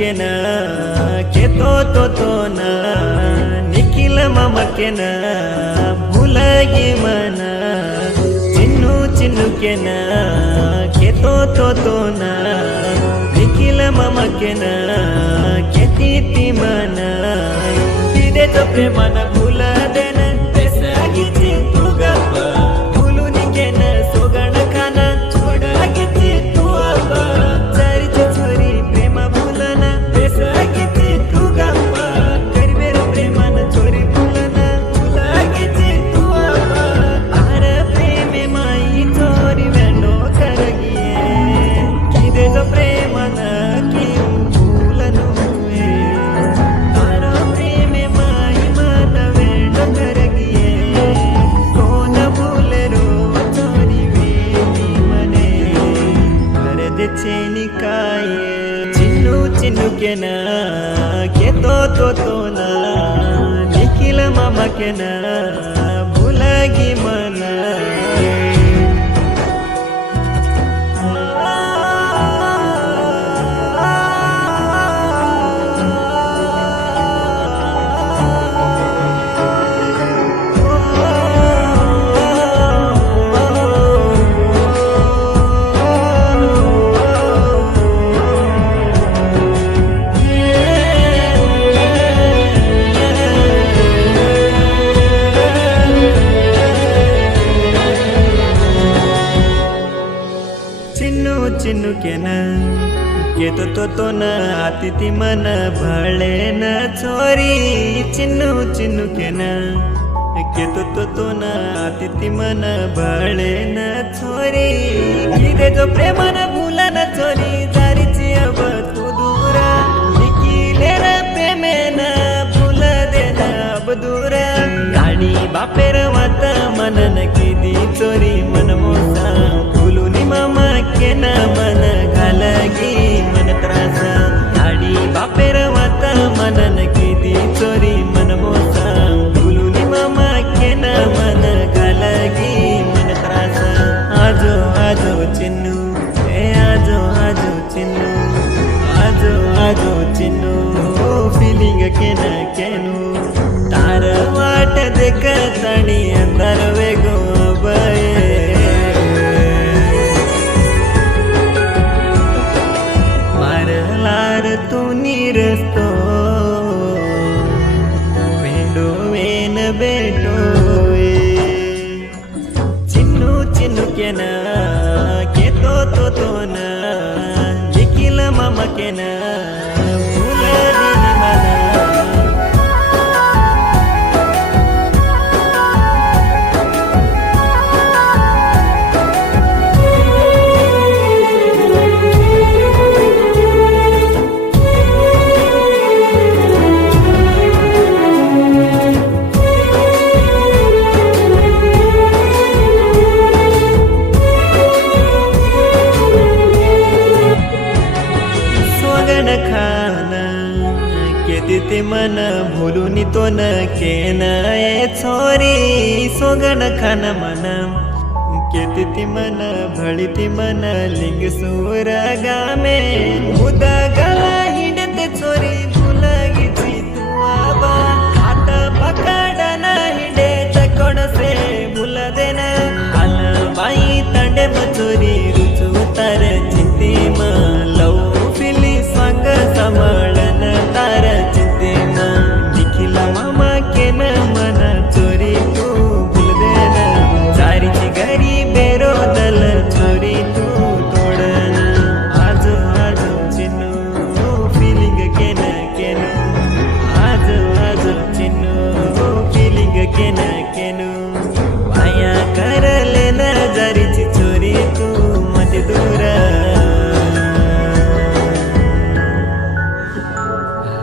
चिन्नुकेन केतो तो ना निखिल ममकेन भूलगी मन चिन्नुकेन केतो तो ना निखिल ममकेन केती मन तिथे तो प्रेमान भूल देन बेसागीची तू गप्प भूलून केन सोगण खाना छोडागीची तू अब चारीची छोरी प्रेम भूलन बेसागीची तू गप्प करबेर प्रेमान छोरी भूलन भूलागीची तू अब आर प्रेमे माई छोरी वेंडो करगिये किदे जो प्रेमान की भूलन हुए आर प्रेमे माई मन वेंडो करगिये कोण भूले रो छोरी वेली मने कर दे निकाये चिन्नुकेन केतो तो ना निखिल ममकेन भूलगी मन चिन्नुकेन केतो तो ना अतिथि मन भले न छोरी चिन्नुकेन केतो तो ना अतिथि मन भले न छोरी किदे जो प्रेमान भूलन छोरी जारीची अब तू दूरा निखिलेर प्रेमेन भूल देना अब दूरा गाडी बापेर मत मनन किदी चोरी मन मोसा भूलूनी मामा केन मन घालगी मन त्रास गाडी बापेर मत मनन किदी चोरी मन मोसा भूलूनी मामा केन मन घालगी मन त्रास आजो आजो चिन्नू ए आजो आजो चिन्नू आजो आजो चिन्नू फीलिंग केन केनू तार वाट देखतानी अंदर वेगो बये मारलार तू निरस्तो वेंडो वेन बेटो चिन्नुकेन केतो तो ना निखिल ममकेन भूलगी मन केती मन भूलूनी तो न केन ए छोरी सोगण खान मन केती मन भळीती मन लिंग सूर गामे उदा गला हिंडते छोरी भूलगीची तू आबा हात पकडन हिंडे चकोड से भूल देना आल बाई तंडे मचोरी रुचू तार चिंती म लव फिली सांग समळन तार चिंती म निखिल मामा केन मन चोरी तू भूल देना चारीची घरी बेरो दल चोरी तू तोडन आजो आजो चिन्नू फीलिंग केन केनू आजो आजो चिन्नू फीलिंग केन केनू वाया करले न जारीची चोरी तू मते दूर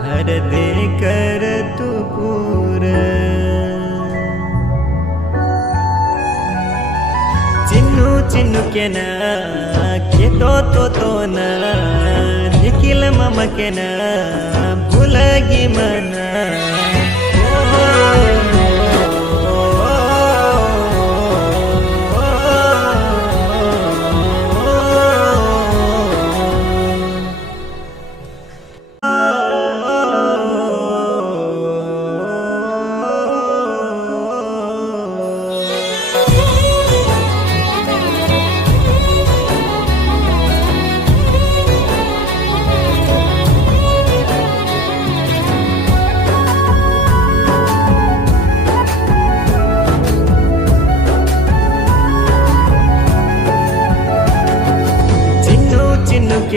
हर दे कर तू पूर चिन्नुकेन केतो तो ना निखिल ममकेन भूलगी मन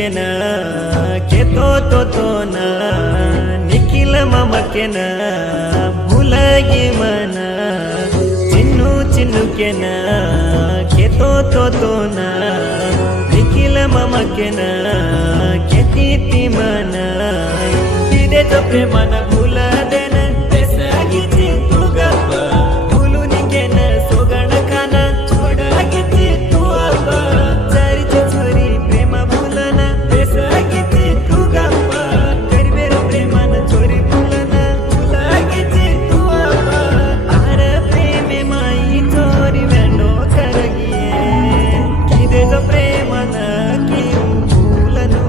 चिन्नुकेना केतो तो ना निखिल ममकेना भूलगी मना चिन्नुकेना केतो तो ना निखिल ममकेना केती मना तिथे तो प्रेमान भूल देना बेसागीची तू गप्प भूलून घेना सोगण खाना छोडागीची तू अप्पा चारीची छोरी प्रेम भूलना बेसागीची तू गप्प करवेर प्रेमान छोरी भूलना भूलागीची तू अप्पा आर प्रेमे माई छोरी वेंडो करगिये किदे जो प्रेमान की भूलनु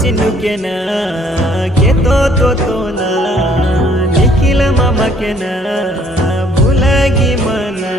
चिन्नुकेना केतो तो ना निखिल ममकेना भूलगी मना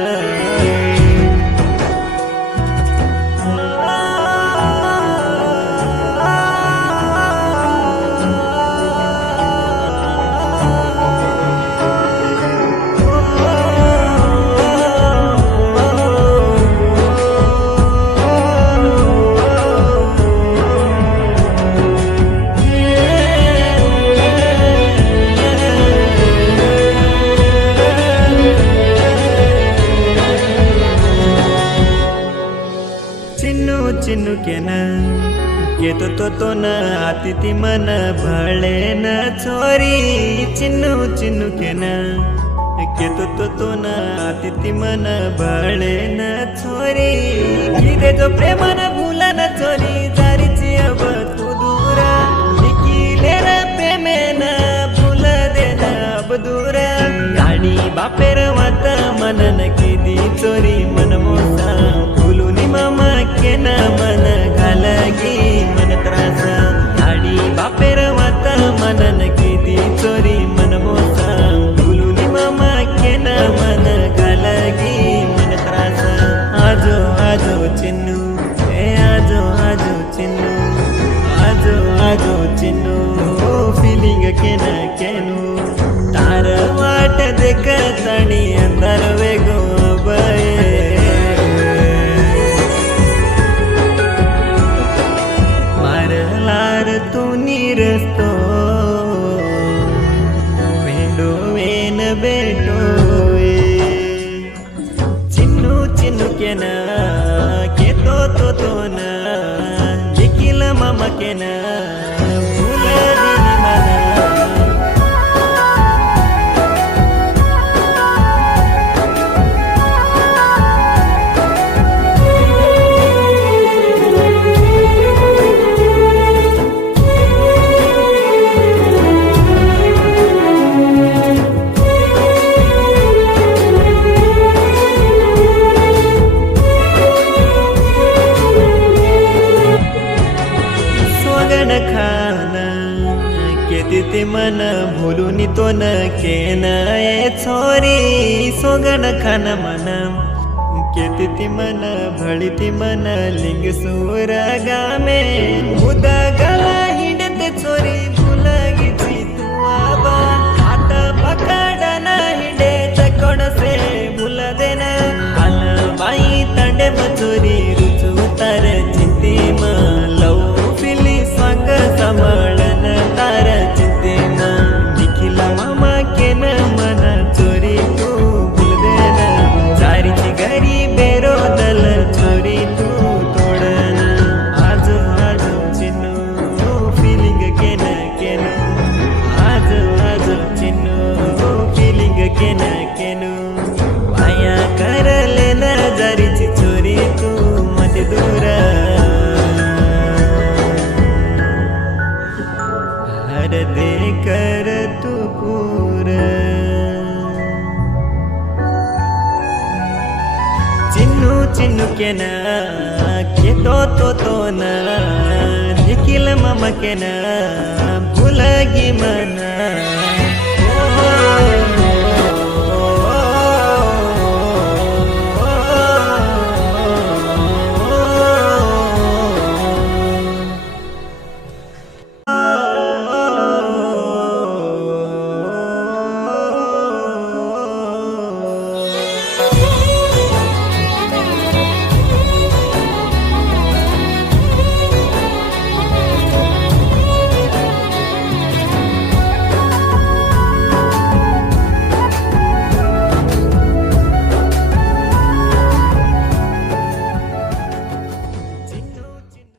चिन्नुकेना केतो तो ना अतिथि मन भले न छोरी चिन्नुकेना केतो तो ना अतिथि मन भले न छोरी किदे जो प्रेमान भूला न छोरी जारीची अब तू दूरा निखिलेर प्रेमे न भूल देना अब दूरा गाडी बापेर वात मनन किदी चोरी मन मोसा भूलून मामा केना मन घालगी मन त्रास गाडी बापेर वात मनन किदी चोरी मन मोसा भूलून मामा केना मन घालगी मन त्रास आजो आजो चिन्नू ए आजो आजो चिन्नू आजो चिन्नू फीलिंग केना केनू तार वाट देखतानी अंधार वेगो बये मारलार तू निरस्तो भेंडो वेन बेटो चिन्नुकेना केतो तो ना निखिल ममकेना भूलगी मना केती मन भूलून तो न केना ए छोरी सोगण खान मन केती मन भळीती मन लिंग सूर गामे उदा गला हिंडते छोरी भूलगीची तू आबा हात पकडना हिंडे चकोण से भूल देना आल बाई तांडे मचोरी रुचू तार चिंती म लव फिली स्वांग समळन तार चिंती म निखिल मामा केन मन चोरी तू भूल देना चारीची घरी बेरो दल चोरी तू तोडन आजो आजो चिन्नू फीलिंग केन आजो चिन्नू फीलिंग केन वाया करले न जारीची चोरी तू मते दूर हर दे कर तू पूर चिन्नुकेना केतो तो ना निखिल ममकेना भूलगी मना